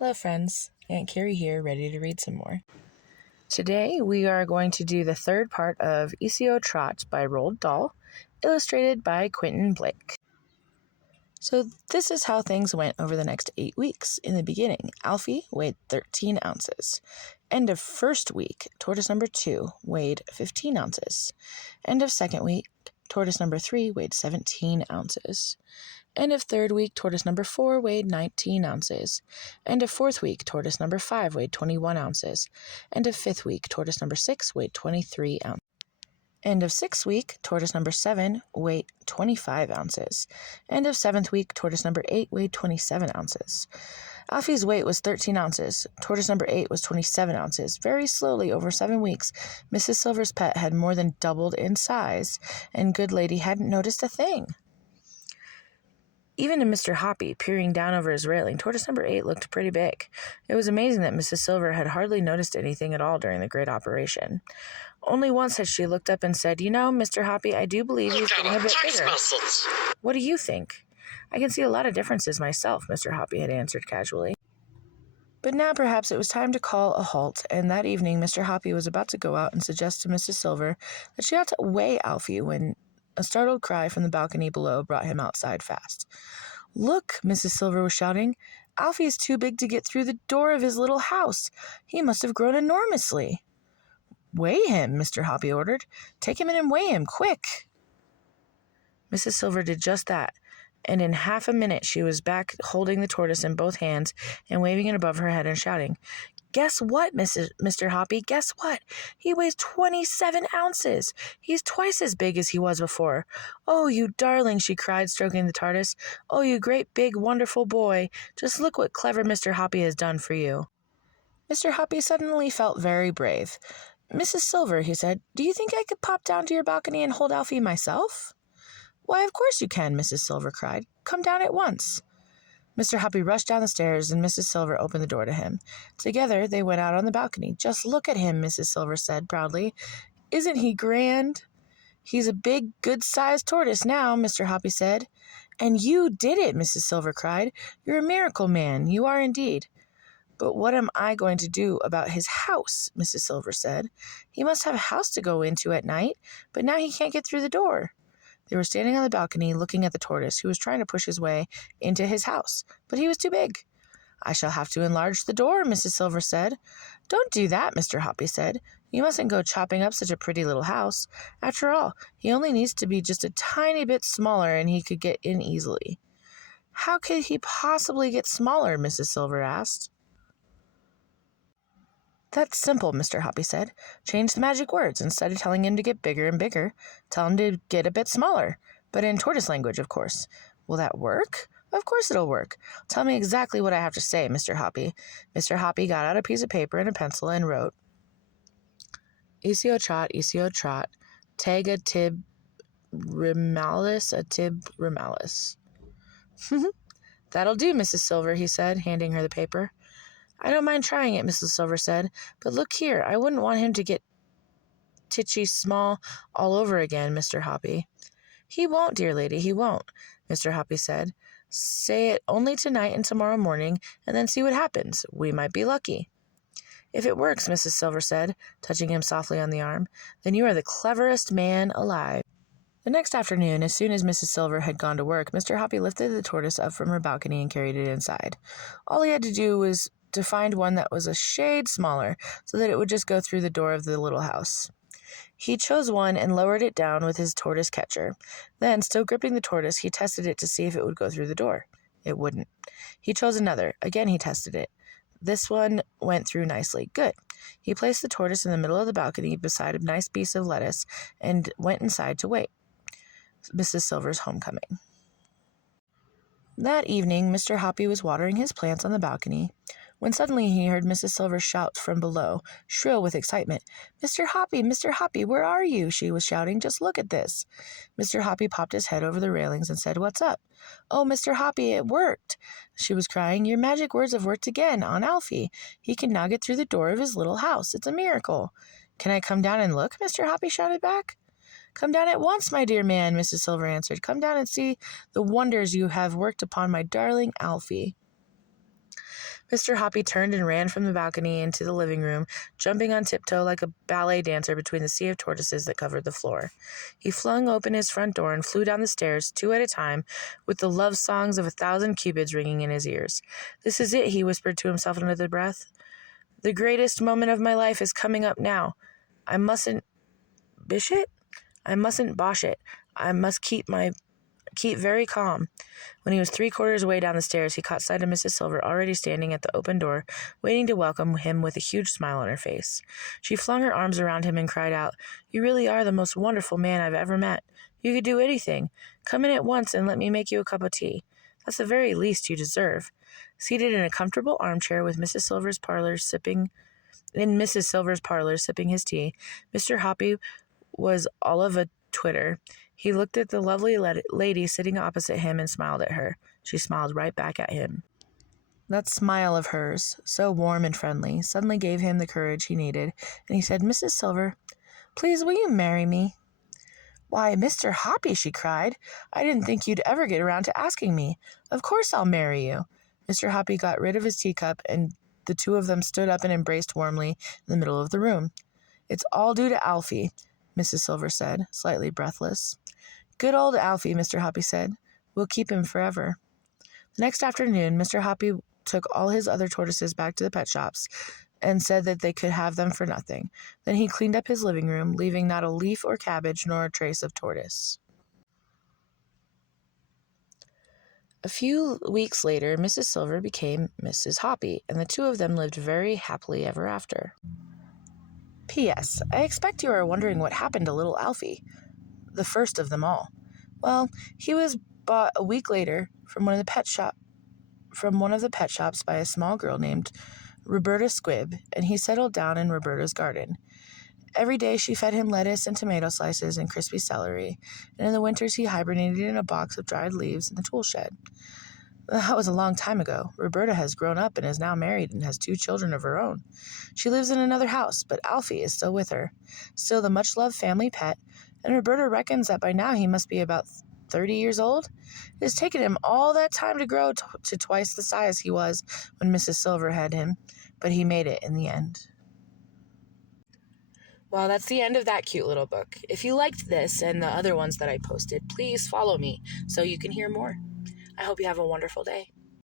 Hello friends, Aunt Carrie here, ready to read some more. Today we are going to do the third part of Esio, Trot by Roald Dahl, illustrated by Quentin Blake. So this is how things went over the next 8 weeks. In the beginning, Alfie weighed 13 ounces. End of first week, tortoise number 2 weighed 15 ounces. End of second week, tortoise number 3 weighed 17 ounces. End of third week, tortoise number 4 weighed 19 ounces. End of fourth week, tortoise number 5 weighed 21 ounces. End of fifth week, tortoise number 6 weighed 23 ounces. End of sixth week, tortoise number 7 weighed 25 ounces. End of seventh week, tortoise number 8 weighed 27 ounces. Alfie's weight was 13 ounces. Tortoise number 8 was 27 ounces. Very slowly, over 7 weeks, Mrs. Silver's pet had more than doubled in size, and good lady hadn't noticed a thing. Even to Mr. Hoppy, peering down over his railing, tortoise number 8 looked pretty big. It was amazing that Mrs. Silver had hardly noticed anything at all during the great operation. Only once had she looked up and said, "You know, Mr. Hoppy, I do believe he's getting a bit bigger. What do you think?" "I can see a lot of differences myself," Mr. Hoppy had answered casually. But now perhaps it was time to call a halt, and that evening Mr. Hoppy was about to go out and suggest to Mrs. Silver that she ought to weigh Alfie when a startled cry from the balcony below brought him outside fast. "Look," Mrs. Silver was shouting. "Alfie is too big to get through the door of his little house. He must have grown enormously." "Weigh him," Mr. Hoppy ordered. "Take him in and weigh him, quick." Mrs. Silver did just that, and in half a minute she was back holding the tortoise in both hands and waving it above her head and shouting, "Guess what, Mr. Hoppy, guess what? He weighs 27 ounces. He's twice as big as he was before. Oh, you darling," she cried, stroking the tortoise. "Oh, you great big wonderful boy. Just look what clever Mr. Hoppy has done for you." Mr. Hoppy suddenly felt very brave. "Mrs. Silver," he said, "do you think I could pop down to your balcony and hold Alfie myself?" "Why, of course you can," Mrs. Silver cried. "Come down at once." Mr. Hoppy rushed down the stairs, and Mrs. Silver opened the door to him. Together they went out on the balcony. "Just look at him," Mrs. Silver said proudly. "Isn't he grand?" "He's a big, good-sized tortoise now," Mr. Hoppy said. "And you did it," Mrs. Silver cried. "You're a miracle man. You are indeed." "But what am I going to do about his house?" Mrs. Silver said. "He must have a house to go into at night, but now he can't get through the door." They were standing on the balcony looking at the tortoise, who was trying to push his way into his house, but he was too big. "I shall have to enlarge the door," Mrs. Silver said. "Don't do that," Mr. Hoppy said. "You mustn't go chopping up such a pretty little house. After all, he only needs to be just a tiny bit smaller and he could get in easily." "How could he possibly get smaller?" Mrs. Silver asked. "That's simple," Mr. Hoppy said. "Change the magic words. Instead of telling him to get bigger and bigger, tell him to get a bit smaller. But in tortoise language, of course." "Will that work?" "Of course it'll work. Tell me exactly what I have to say, Mr. Hoppy." Mr. Hoppy got out a piece of paper and a pencil and wrote, Esio, Trot, tag a tib rimalis, a tib rimalis." "That'll do, Mrs. Silver," he said, handing her the paper. "I don't mind trying it," Mrs. Silver said, "but look here, I wouldn't want him to get titchy small all over again, Mr. Hoppy." "He won't, dear lady, he won't," Mr. Hoppy said. "Say it only tonight and tomorrow morning, and then see what happens. We might be lucky." "If it works," Mrs. Silver said, touching him softly on the arm, "then you are the cleverest man alive." The next afternoon, as soon as Mrs. Silver had gone to work, Mr. Hoppy lifted the tortoise up from her balcony and carried it inside. All he had to do was to find one that was a shade smaller, so that it would just go through the door of the little house. He chose one and lowered it down with his tortoise catcher. Then, still gripping the tortoise, he tested it to see if it would go through the door. It wouldn't. He chose another. Again he tested it. This one went through nicely. Good. He placed the tortoise in the middle of the balcony beside a nice piece of lettuce and went inside to wait Mrs. Silver's homecoming. That evening, Mr. Hoppy was watering his plants on the balcony, when suddenly he heard Mrs. Silver shout from below, shrill with excitement. "Mr. Hoppy, where are you?" she was shouting. "Just look at this." Mr. Hoppy popped his head over the railings and said, "What's up?" "Oh, Mr. Hoppy, it worked," she was crying. "Your magic words have worked again on Alfie. He can now get through the door of his little house. It's a miracle." "Can I come down and look?" Mr. Hoppy shouted back. "Come down at once, my dear man," Mrs. Silver answered. "Come down and see the wonders you have worked upon my darling Alfie." Mr. Hoppy turned and ran from the balcony into the living room, jumping on tiptoe like a ballet dancer between the sea of tortoises that covered the floor. He flung open his front door and flew down the stairs, 2 at a time, with the love songs of 1,000 cupids ringing in his ears. "This is it," he whispered to himself under the breath. "The greatest moment of my life is coming up now. I mustn't bish it? I mustn't bosh it. I must keep very calm." When he was 3/4 way down the stairs, he caught sight of Mrs. Silver already standing at the open door, waiting to welcome him with a huge smile on her face. She flung her arms around him and cried out, "You really are the most wonderful man I've ever met. You could do anything. Come in at once and let me make you a cup of tea. That's the very least you deserve." Seated in a comfortable armchair with Mrs. Silver's parlor sipping his tea, Mr. Hoppy was all of a twitter. He looked at the lovely lady sitting opposite him and smiled at her. She smiled right back at him. That smile of hers, so warm and friendly, suddenly gave him the courage he needed, and he said, "Mrs. Silver, please will you marry me?" "Why, Mr. Hoppy," she cried, "I didn't think you'd ever get around to asking me. Of course I'll marry you." Mr. Hoppy got rid of his teacup, and the two of them stood up and embraced warmly in the middle of the room. "It's all due to Alfie," Mrs. Silver said, slightly breathless. "Good old Alfie," Mr. Hoppy said. "We'll keep him forever." The next afternoon, Mr. Hoppy took all his other tortoises back to the pet shops and said that they could have them for nothing. Then he cleaned up his living room, leaving not a leaf or cabbage nor a trace of tortoise. A few weeks later, Mrs. Silver became Mrs. Hoppy, and the two of them lived very happily ever after. P.S. I expect you are wondering what happened to little Alfie, the first of them all. Well, he was bought a week later from one of the pet shops by a small girl named Roberta Squibb, and he settled down in Roberta's garden. Every day she fed him lettuce and tomato slices and crispy celery, and in the winters he hibernated in a box of dried leaves in the tool shed. That was a long time ago. Roberta has grown up and is now married and has 2 children of her own. She lives in another house, but Alfie is still with her, still the much-loved family pet, and Roberta reckons that by now he must be about 30 years old. It has taken him all that time to grow to twice the size he was when Mrs. Silver had him, but he made it in the end. Well, that's the end of that cute little book. If you liked this and the other ones that I posted, please follow me so you can hear more. I hope you have a wonderful day.